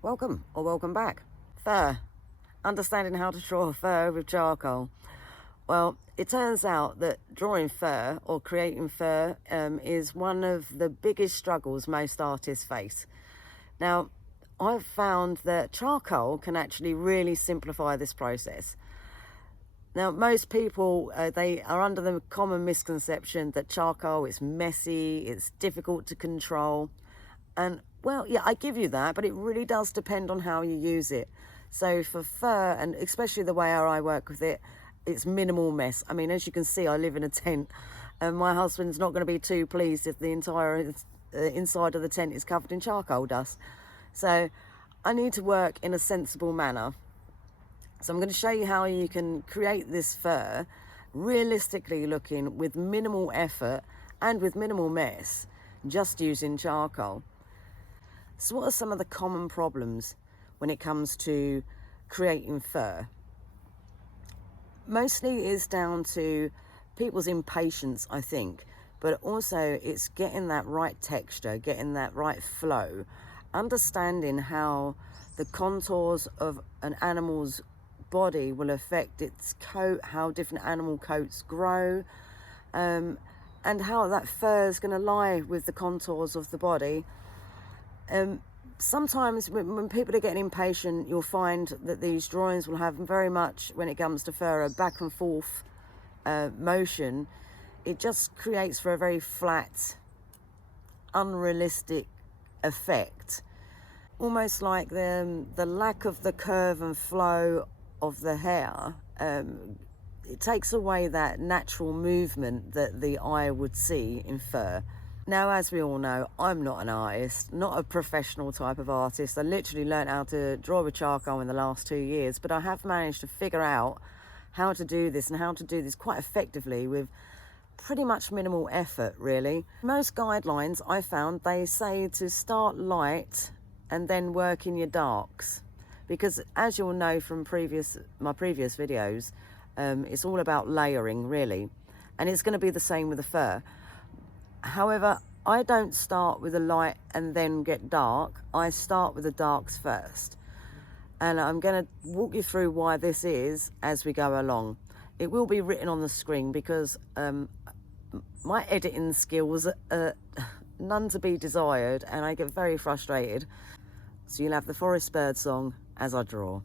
Welcome or welcome back. Fur. Understanding how to draw fur with charcoal. Well, it turns out that drawing fur or creating fur is one of the biggest struggles most artists face. Now, I've found that charcoal can actually really simplify this process. Now, most people, they are under the common misconception that charcoal is messy, it's difficult to control. And well, yeah, I give you that, but it really does depend on how you use it. So for fur, and especially the way I work with it, it's minimal mess. I mean, as you can see, I live in a tent, and my husband's not going to be too pleased if the entire inside of the tent is covered in charcoal dust. So I need to work in a sensible manner. So I'm going to show you how you can create this fur realistically looking with minimal effort and with minimal mess, just using charcoal. So what are some of the common problems when it comes to creating fur? Mostly it's down to people's impatience, I think, but also it's getting that right texture, getting that right flow, understanding how the contours of an animal's body will affect its coat, how different animal coats grow, and how that fur is going to lie with the contours of the body. Sometimes when people are getting impatient, you'll find that these drawings will have very much, when it comes to fur, a back and forth motion. It just creates for a very flat, unrealistic effect. Almost like the lack of the curve and flow of the hair. It takes away that natural movement that the eye would see in fur. Now, as we all know, I'm not an artist, not a professional type of artist. I literally learned how to draw with charcoal in the last 2 years, but I have managed to figure out how to do this and how to do this quite effectively with pretty much minimal effort, really. Most guidelines I found, they say to start light and then work in your darks, because as you'll know from my previous videos, it's all about layering, really, and it's going to be the same with the fur. However, I don't start with the light and then get dark. I start with the darks first. And I'm going to walk you through why this is as we go along. It will be written on the screen because my editing skills are none to be desired, and I get very frustrated. So you'll have the forest bird song as I draw.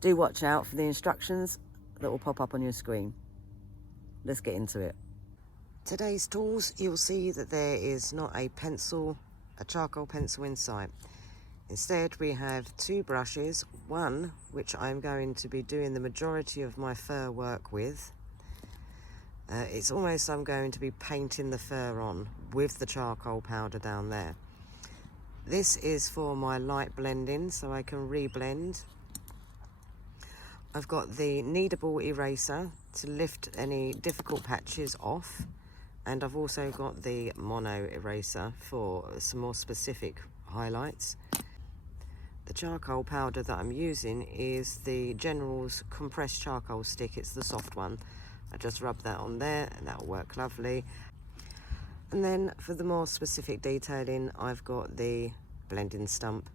Do watch out for the instructions that will pop up on your screen. Let's get into it. Today's tools, you'll see that there is not a charcoal pencil in sight. Instead, we have 2 brushes, one which I'm going to be doing the majority of my fur work with. It's almost I'm going to be painting the fur on with the charcoal powder down there. This is for my light blending, so I can reblend. I've got the kneadable eraser to lift any difficult patches off. And I've also got the mono eraser for some more specific highlights. The charcoal powder that I'm using is the General's compressed charcoal stick. It's the soft one. I just rub that on there and that'll work lovely. And then for the more specific detailing, I've got the blending stump.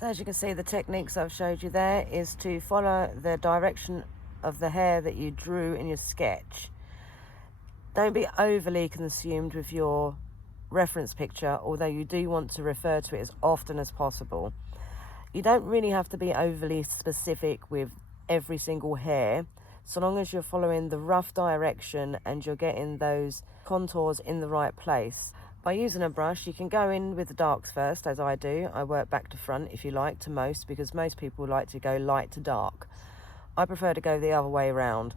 So as you can see, the techniques I've showed you there is to follow the direction of the hair that you drew in your sketch. Don't be overly consumed with your reference picture, although you do want to refer to it as often as possible. You don't really have to be overly specific with every single hair, so long as you're following the rough direction and you're getting those contours in the right place. By using a brush, you can go in with the darks first, as I do. I work back to front, if you like, to most, because most people like to go light to dark. I prefer to go the other way around,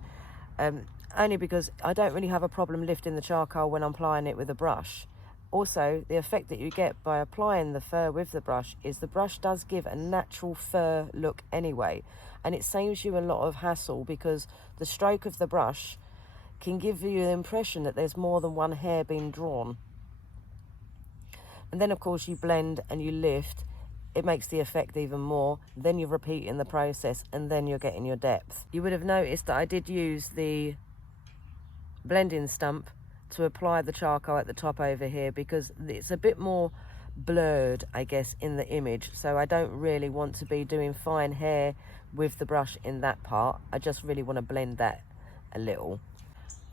only because I don't really have a problem lifting the charcoal when I'm applying it with a brush. Also, the effect that you get by applying the fur with the brush is the brush does give a natural fur look anyway, and it saves you a lot of hassle because the stroke of the brush can give you the impression that there's more than one hair being drawn. And then of course you blend and you lift, it makes the effect even more. Then you're repeating the process and then you're getting your depth. You would have noticed that I did use the blending stump to apply the charcoal at the top over here because it's a bit more blurred, I guess, in the image. So I don't really want to be doing fine hair with the brush in that part. I just really want to blend that a little.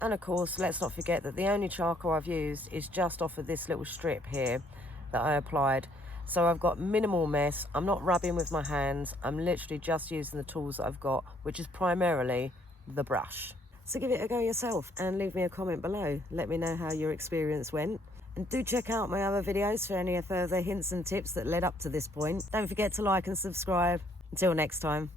And of course, let's not forget that the only charcoal I've used is just off of this little strip here that I applied. So I've got minimal mess. I'm not rubbing with my hands. I'm literally just using the tools that I've got, which is primarily the brush. So give it a go yourself and leave me a comment below. Let me know how your experience went. And do check out my other videos for any further hints and tips that led up to this point. Don't forget to like and subscribe. Until next time.